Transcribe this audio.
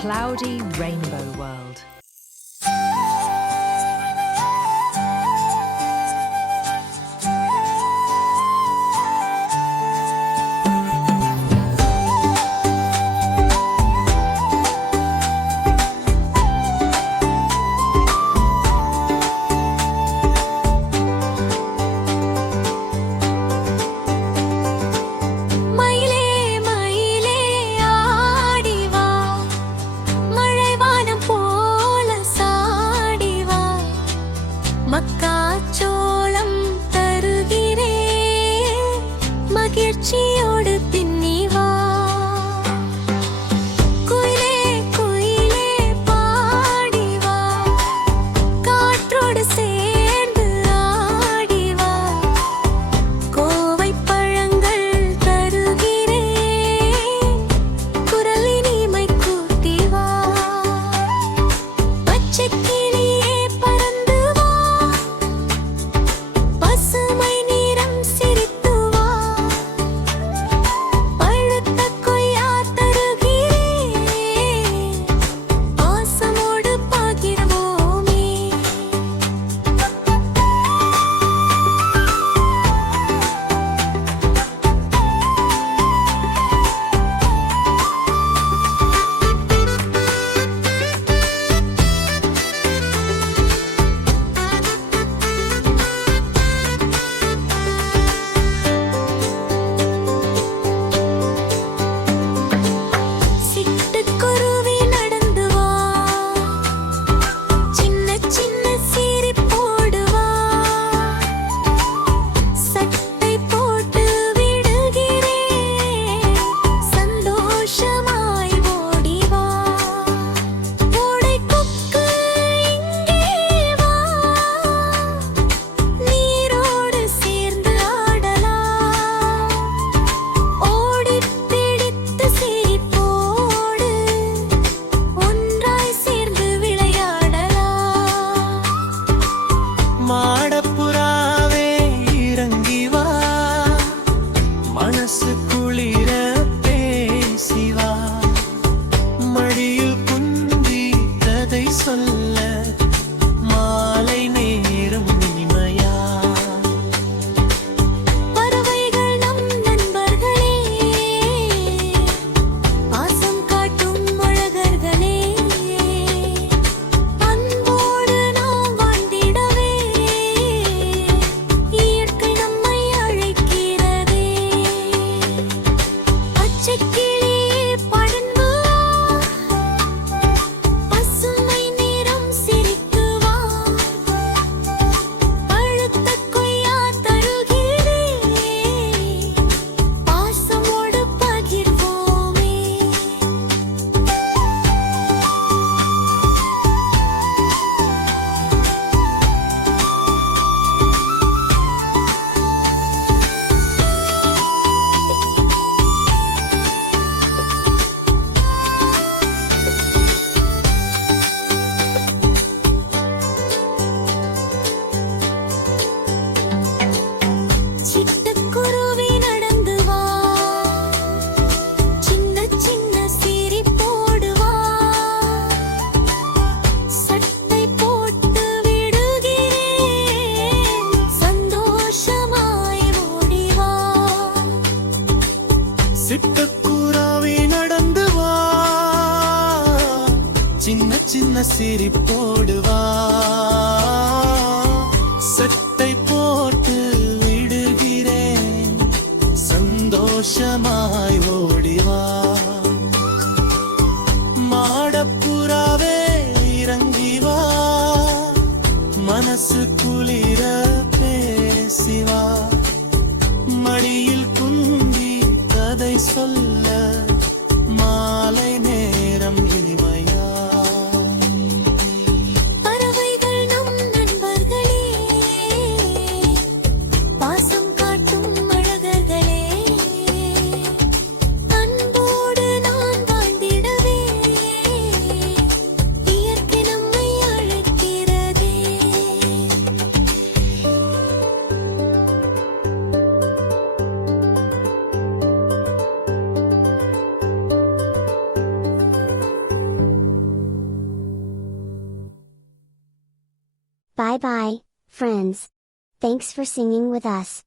cloudy rainbow world. மக்காச்சோளம் தருகிறேன், மகிழ்ச்சியோடு தின்னி வா. குயிலே குயிலே பாடி வா, காற்றோடு சேர்ந்து ஆடி வா. கோவை பழங்கள் தருகிறேன், குரலின் இமை கூட்டி வா. பச்சை சிட்டுக்குருவி நடந்து வா, சின்ன சின்ன சிரிப்போடு வா. சட்டை போட்டு விடுகிறேன், சந்தோஷமாய் ஓடி வா. மாடப்புறாவே இறங்கி வா, மனசு குளிர பேசி வா. மடியில் குந்தி கதை சொல்ல மாலை நேரம் இனிமையா. பறவைகள் நம் நண்பர்களே, Bye bye, friends. Thanks for singing with us.